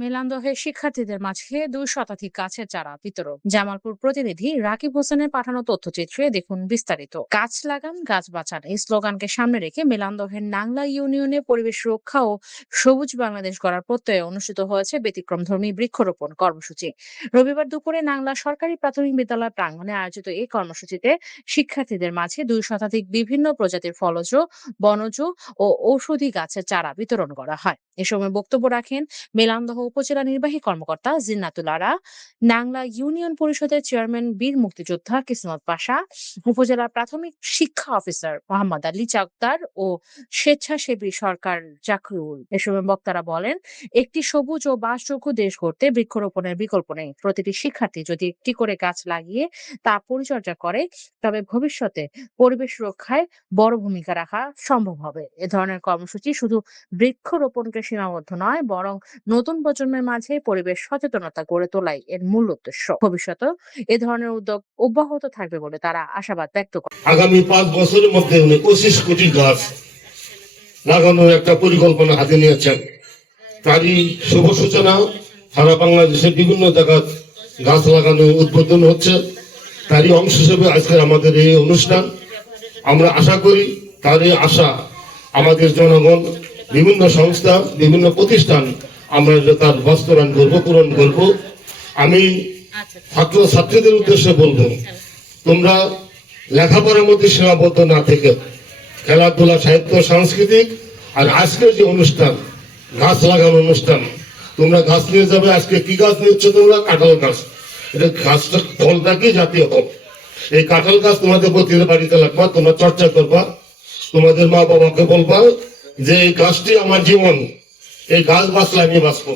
মেলান্দহে শিক্ষার্থীদের মাঝে ২ শতাধিক গাছের চারা বিতরণ। জামালপুর প্রতিনিধি রাকিব হোসেনের পাঠানো তথ্যচিত্রে দেখুন বিস্তারিত। গাছ লাগান গাছ বাঁচান এই স্লোগানকে সামনে রেখে মেলান্দহের নাংলা ইউনিয়নে পরিবেশ রক্ষা ও সবুজ বাংলাদেশ গড়ার প্রত্যয়ে অনুষ্ঠিত হয়েছে ব্যতিক্রমধর্মী বৃক্ষরোপণ কর্মসূচি। রবিবার দুপুরে নাংলা সরকারি প্রাথমিক বিদ্যালয় প্রাঙ্গণে আয়োজিত এই কর্মসূচিতে শিক্ষার্থীদের মাঝে ২ শতাধিক বিভিন্ন প্রজাতির ফলজ, বনজ ও ঔষধি গাছের চারা বিতরণ করা হয়। এ সময় বক্তব্য রাখেন মেলান্দহ উপজেলা নির্বাহী কর্মকর্তা জিন্নাতুল আরা, নাংলা ইউনিয়ন পরিষদের চেয়ারম্যান বীর মুক্তিযোদ্ধা কিসমত পাশা, উপজেলা প্রাথমিক শিক্ষা অফিসার মোহাম্মদ আলী চাকদার ও স্বেচ্ছাসেবী সরকার জাকরুল। এ সময় বক্তারা বলেন, একটি সবুজ ও বাসযোগ্য দেশ গড়তে বৃক্ষরোপণের বিকল্প নেই। প্রতিটি শিক্ষার্থী যদি একটি করে গাছ লাগিয়ে তা পরিচর্যা করে, তবে ভবিষ্যতে পরিবেশ রক্ষায় বড় ভূমিকা রাখা সম্ভব হবে। এ ধরনের কর্মসূচি শুধু বৃক্ষরোপণকে সীমাবদ্ধ নয়, বরং নতুন প্রজন্মের মাঝে পরিবেশ সচেতনতা গড়ে তোলাই এর মূল উদ্দেশ্য। ভবিষ্যতে এ ধরনের উদ্যোগ অব্যাহত থাকবে বলে তারা আশাবাদ ব্যক্ত করেন। আগামী 5 বছরের মধ্যে 25 কোটি গাছ লাগানোর একটা পরিকল্পনা হাতে নিয়েছেন। তারই শুভ সূচনা সারা বাংলাদেশের বিভিন্ন জায়গায় গাছ লাগানো উদ্বোধন হচ্ছে। তারই অংশ হিসেবে আজকের আমাদের এই অনুষ্ঠান। আমরা আশা করি তার এই আশা আমাদের জনগণ, বিভিন্ন সংস্থা, বিভিন্ন প্রতিষ্ঠান আমরা তার বাস্তবায়ন করবো, পূরণ করব। আমি ছাত্র ছাত্রীদের উদ্দেশ্যে বলবো, তোমরা লেখাপড়ার মধ্যে সীমাবদ্ধ না থেকে খেলাধুলা, সাহিত্য, সাংস্কৃতিক আর আজকের যে অনুষ্ঠান গাছ লাগানো অনুষ্ঠান, তোমরা গাছ নিয়ে যাবে। আজকে কি গাছ নিচ্ছ তোমরা? কাঁঠাল গাছ। এটা গাছটা ফলটা কি জাতীয় হোক, এই কাঁঠাল গাছ তোমাদের প্রতিদিন বাড়িতে লাগবা, তোমরা চর্চা করবা, তোমাদের মা বাবাকে বলবা যে এই গাছটি আমার জীবন, এই গাছ বাঁচলে আমি বাঁচবো।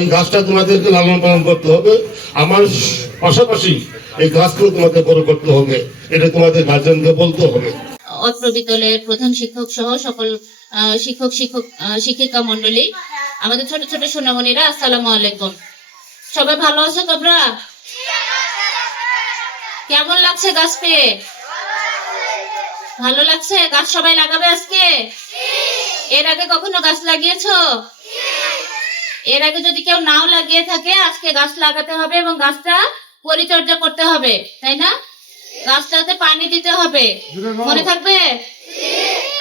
এই গাছটা তোমাদেরকে লালন পালন করতে হবে। আমার পাশাপাশি এই গাছকেও তোমাদের বড় করতে হবে, এটা তোমাদের গার্জেনকে বলতে হবে। অত্র বিদ্যালয়ের প্রধান শিক্ষক সহ সকল শিক্ষিকা মন্ডলী, আমাদের ছোট ছোট সোনামণিরা, আসসালামু আলাইকুম। সবাই ভালো আছো তোমরা? কেমন লাগছে গাছ পেয়ে? ভালো লাগছে? গাছ সবাই লাগাবে আজকে? এর আগে কখনো গাছ লাগিয়েছো? এর আগে যদি কেউ নাও লাগিয়ে থাকে, আজকে গাছ লাগাতে হবে এবং গাছটা পরিচর্যা করতে হবে, তাই না? গাছটাতে পানি দিতে হবে, মনে থাকবে?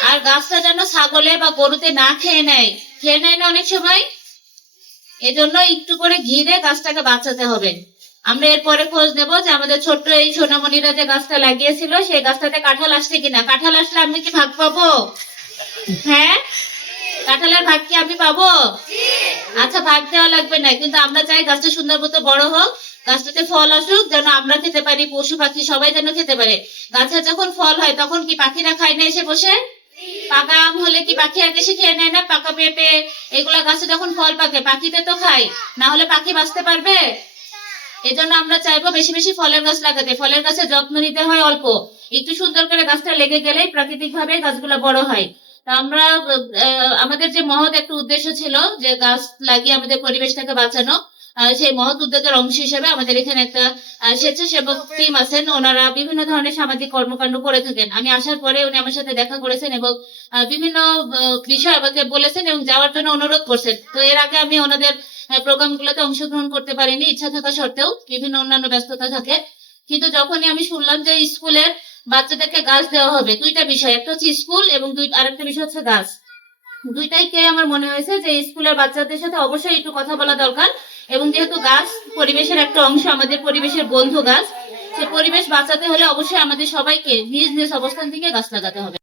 আর গাছটা যেন ছাগলে বা গরুতে না খেয়ে নেয় না অনেক সময়। এজন্য একটু করে ঘিরে গাছটাকে বাঁচাতে হবে। আমরা এরপরে খোঁজ নেবো যে আমাদের ছোট্ট এই সোনামণিরা যে গাছটা লাগিয়েছিল সেই গাছটাতে কাঁঠাল আসছে কিনা। কাঁঠাল আসলে আমি কি ভাগ পাবো? হ্যাঁ, কাঁঠালের ভাগ কি আমি পাবো? আচ্ছা, ভাগ দেওয়া লাগবে না, কিন্তু আমরা চাই গাছটা সুন্দর মতো বড় হোক, গাছটাতে ফল আসুক, যেন আমরা খেতে পারি, পশু পাখি সবাই যেন খেতে পারে। গাছে যখন ফল হয় তখন কি পাখিরা খায় না এসে বসে? পাকা আম হলে কি পাখি আর এসে খেয়ে নেয় না? পাকা পেঁপে, এগুলা গাছে যখন ফল পাকে পাখিতে তো খায়, না হলে পাখি বাঁচতে পারবে? এজন্য আমরা চাইবো বেশি বেশি ফলের গাছ লাগাতে। ফলের গাছে যত্ন নিতে হয় অল্প, একটু সুন্দর করে গাছটা লেগে গেলেই প্রাকৃতিক ভাবে গাছগুলো বড় হয়। তা আমরা আমাদের যে মহৎ একটা উদ্দেশ্য ছিল যে গাছ লাগিয়ে আমাদের পরিবেশটাকে বাঁচানো, সেই মহৎ উদ্যোগের অংশ হিসেবে আমাদের এখানে একটা স্বেচ্ছাসেবক টিম আছেন। ওনারা বিভিন্ন ধরনের সামাজিক কর্মকাণ্ড করে থাকেন। আমি আসার পরে উনি আমার সাথে দেখা করেছেন এবং বিভিন্ন বিষয় আমাকে বলেছেন এবং যাওয়ার জন্য অনুরোধ করছেন। তো এর আগে আমি ওনাদের প্রোগ্রামগুলোতে অংশগ্রহণ করতে পারিনি, ইচ্ছা থাকা সত্ত্বেও বিভিন্ন অন্যান্য ব্যস্ততা থাকে। কিন্তু যখনই আমি শুনলাম যে স্কুলের বাচ্চাদেরকে গাছ দেওয়া হবে, দুইটা বিষয়, একটা হচ্ছে স্কুল এবং আরেকটা বিষয় হচ্ছে গাছ, দুইটাইকে আমার মনে হয়েছে যে স্কুলের বাচ্চাদের সাথে অবশ্যই একটু কথা বলা দরকার। এবং যেহেতু গাছ পরিবেশের একটা অংশ, আমাদের পরিবেশের বন্ধু গাছ, সে পরিবেশ বাঁচাতে হলে অবশ্যই আমাদের সবাইকে নিজ নিজ অবস্থান থেকে গাছ লাগাতে হবে।